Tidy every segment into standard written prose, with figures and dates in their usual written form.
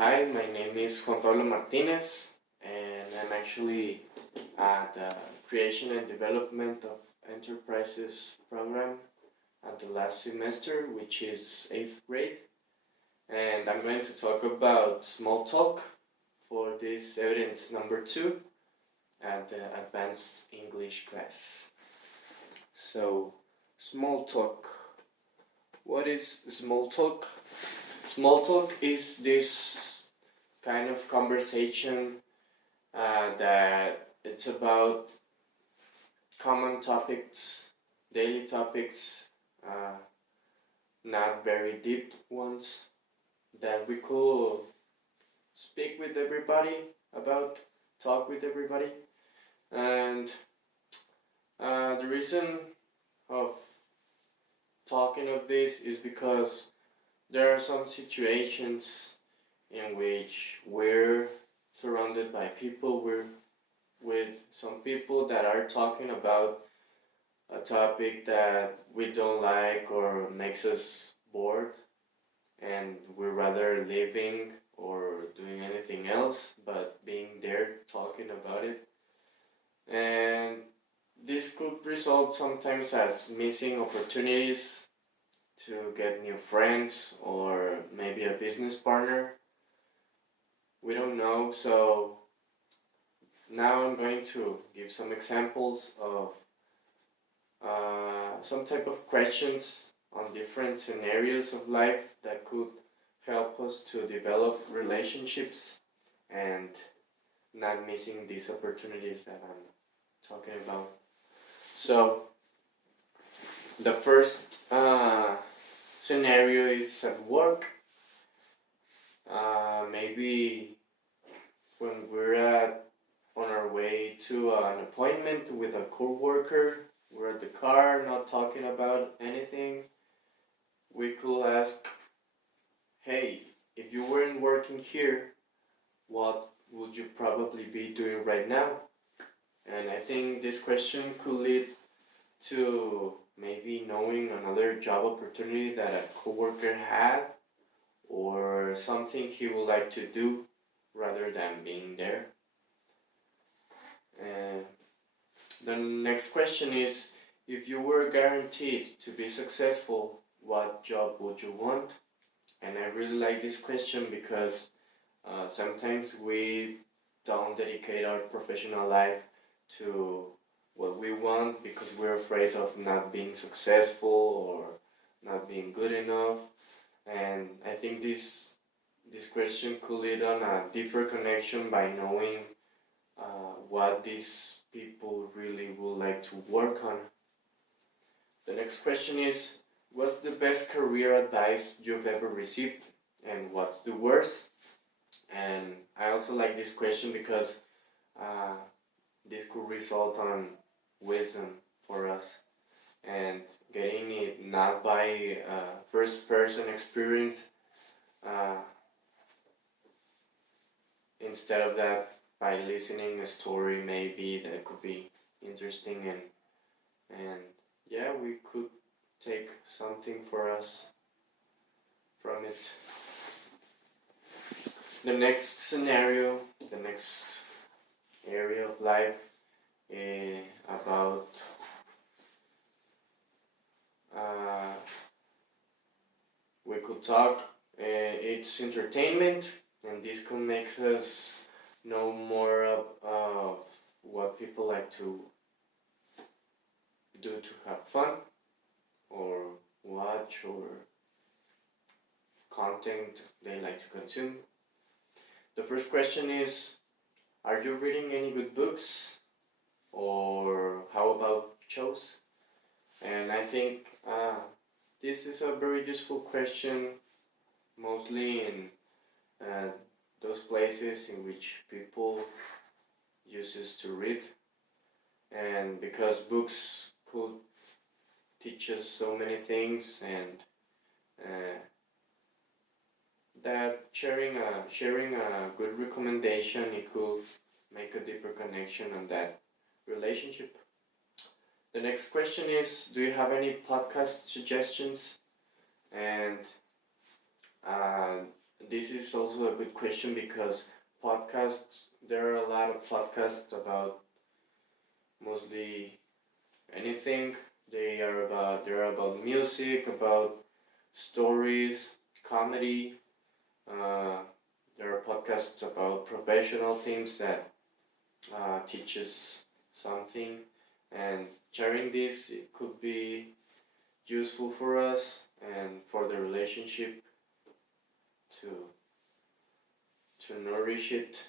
Hi, my name is Juan Pablo Martinez, and I'm actually at the Creation and Development of Enterprises program at the last semester, which is 8th grade. And I'm going to talk about small talk for this evidence number 2 at the advanced English class. So, small talk. What is small talk? Small talk is this kind of conversation that it's about common topics, daily topics, not very deep ones that we could speak with everybody about, talk with everybody. And the reason of talking of this is because there are some situations in which we're surrounded by people, we're with some people that are talking about a topic that we don't like or makes us bored, and we're rather living or doing anything else but being there talking about it. And this could result sometimes as missing opportunities to get new friends or maybe a business partner. We don't know, so now I'm going to give some examples of some type of questions on different scenarios of life that could help us to develop relationships and not missing these opportunities that I'm talking about. So, the first scenario is at work. Maybe when we're on our way to an appointment with a co-worker, we're at the car, not talking about anything. We could ask, hey, if you weren't working here, what would you probably be doing right now? And I think this question could lead to maybe knowing another job opportunity that a coworker had, or something he would like to do rather than being there. And the next question is, if you were guaranteed to be successful, what job would you want? And I really like this question because sometimes we don't dedicate our professional life to what we want because we're afraid of not being successful or not being good enough. And I think this question could lead on a deeper connection by knowing what these people really would like to work on. The next question is, what's the best career advice you've ever received, and what's the worst? And I also like this question because uh, this could result on wisdom for us, and getting it not by first person experience, uh, instead of that by listening a story maybe that could be interesting, and yeah, we could take something for us from it. The next scenario, the next area of life, about we could talk, it's entertainment, and this could make us know more of what people like to do to have fun, or watch, or content they like to consume. The first question is, are you reading any good books? Or how about shows? And I think this is a very useful question, mostly in uh, those places in which people uses to read, and because books could teach us so many things, and uh, that sharing a good recommendation, it could make a deeper connection on that relationship. The next question is, do you have any podcast suggestions? And this is also a good question because podcasts, there are a lot of podcasts about mostly anything. They are about music, about stories, comedy. Uh, there are podcasts about professional things that teaches something, and sharing this it could be useful for us and for the relationship to nourish it.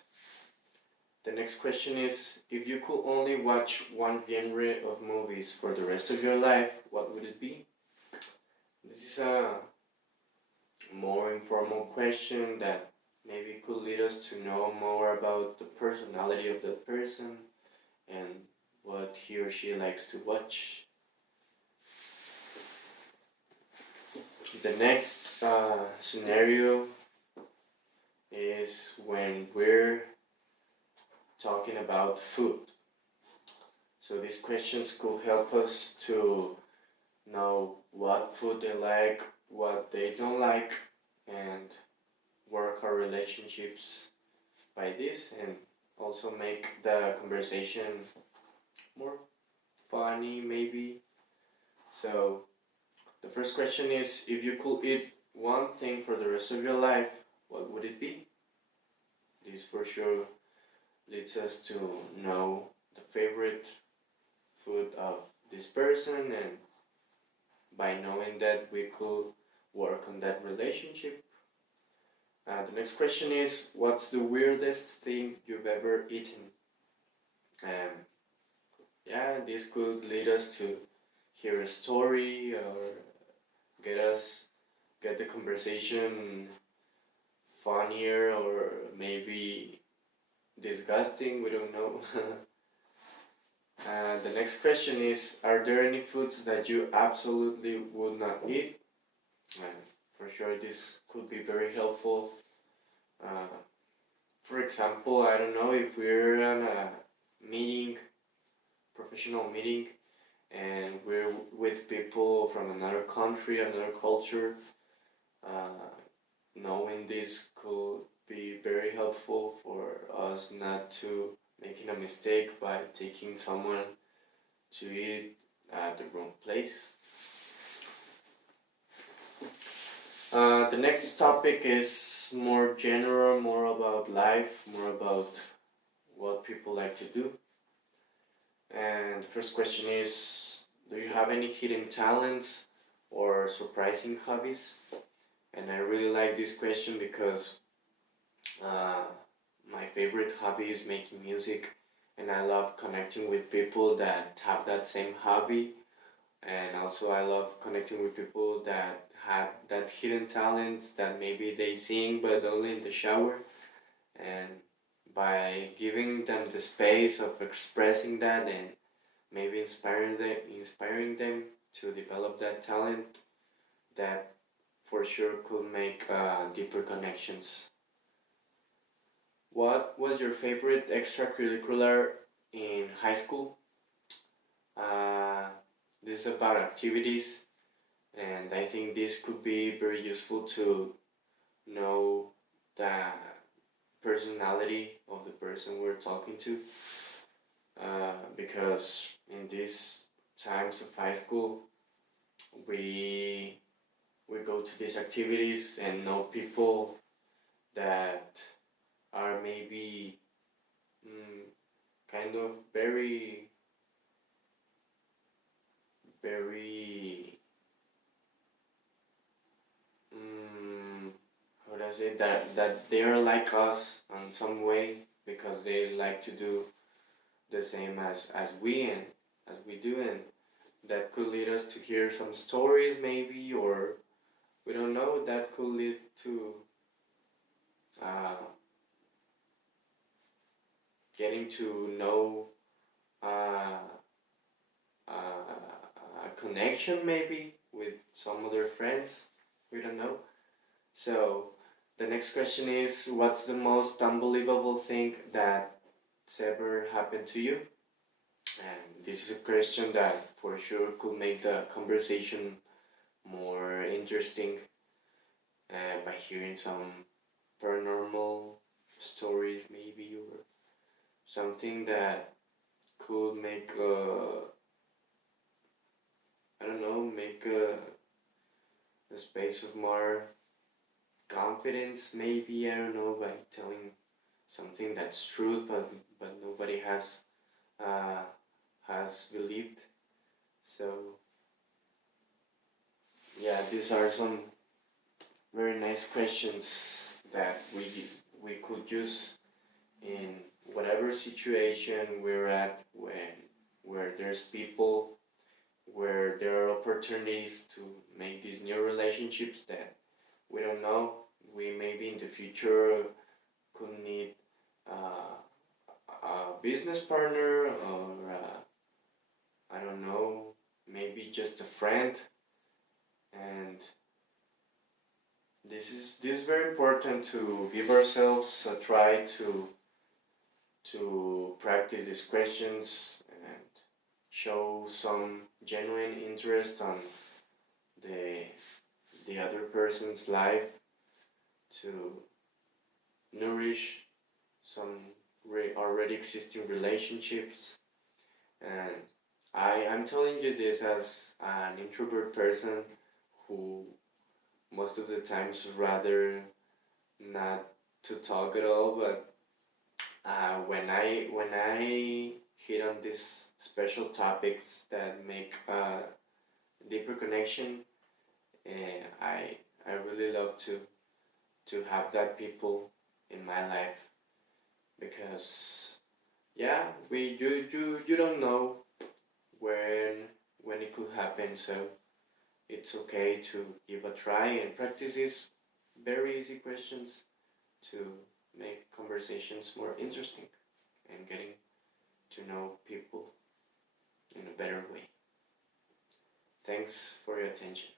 The next question is, if you could only watch one genre of movies for the rest of your life, what would it be? This is a more informal question that maybe could lead us to know more about the personality of the person and what he or she likes to watch. The next scenario is when we're talking about food. So these questions could help us to know what food they like, what they don't like, and work our relationships by this, and also make the conversation more funny, maybe. So, the first question is, if you could eat one thing for the rest of your life, what would it be? This for sure leads us to know the favorite food of this person, and by knowing that we could work on that relationship. The next question is, what's the weirdest thing you've ever eaten? Um, yeah, this could lead us to hear a story or get the conversation funnier or maybe disgusting. We don't know. The next question is, are there any foods that you absolutely would not eat? For sure, this could be very helpful. Uh, for example, I don't know if we're in a meeting, professional meeting, and we're with people from another country, another culture. Uh, Knowing this could be very helpful for us not to making a mistake by taking someone to eat at the wrong place. The next topic is more general, more about life, more about what people like to do. And the first question is, do you have any hidden talents or surprising hobbies? And I really like this question because uh, my favorite hobby is making music, and I love connecting with people that have that same hobby. And also, I love connecting with people that have that hidden talent that maybe they sing but only in the shower. And by giving them the space of expressing that and maybe inspiring them to develop that talent, that for sure could make deeper connections. What was your favorite extracurricular in high school? Uh, this is about activities, and I think this could be very useful to know the personality of the person we're talking to. Because in these times of high school, we we go to these activities and know people that are maybe kind of very mm, how do I say that they are like us in some way because they like to do the same as we and as we do, and that could lead us to hear some stories maybe, or we don't know, that could lead to uh, getting to know uh, a connection maybe with some other friends. We don't know. So the next question is, what's the most unbelievable thing that's ever happened to you? And this is a question that for sure could make the conversation more interesting by hearing some paranormal stories maybe, or something that could make I don't know, make a space of more confidence maybe, I don't know, by telling something that's true but nobody uh, has believed. So yeah, these are some very nice questions that we could use in whatever situation we're at, when where there's people, where there are opportunities to make these new relationships that we don't know. We maybe in the future could need a business partner, or I don't know, maybe just a friend. And this is very important to give ourselves a try to practice these questions and show some genuine interest on the the other person's life, to nourish some already existing relationships. And I'm telling you this as an introvert person who most of the times rather not to talk at all. But when I hit on these special topics that make a deeper connection, I really love to have that people in my life, because yeah, you don't know when it could happen. So it's okay to give a try and practice these very easy questions to make conversations more interesting and getting to know people in a better way. Thanks for your attention.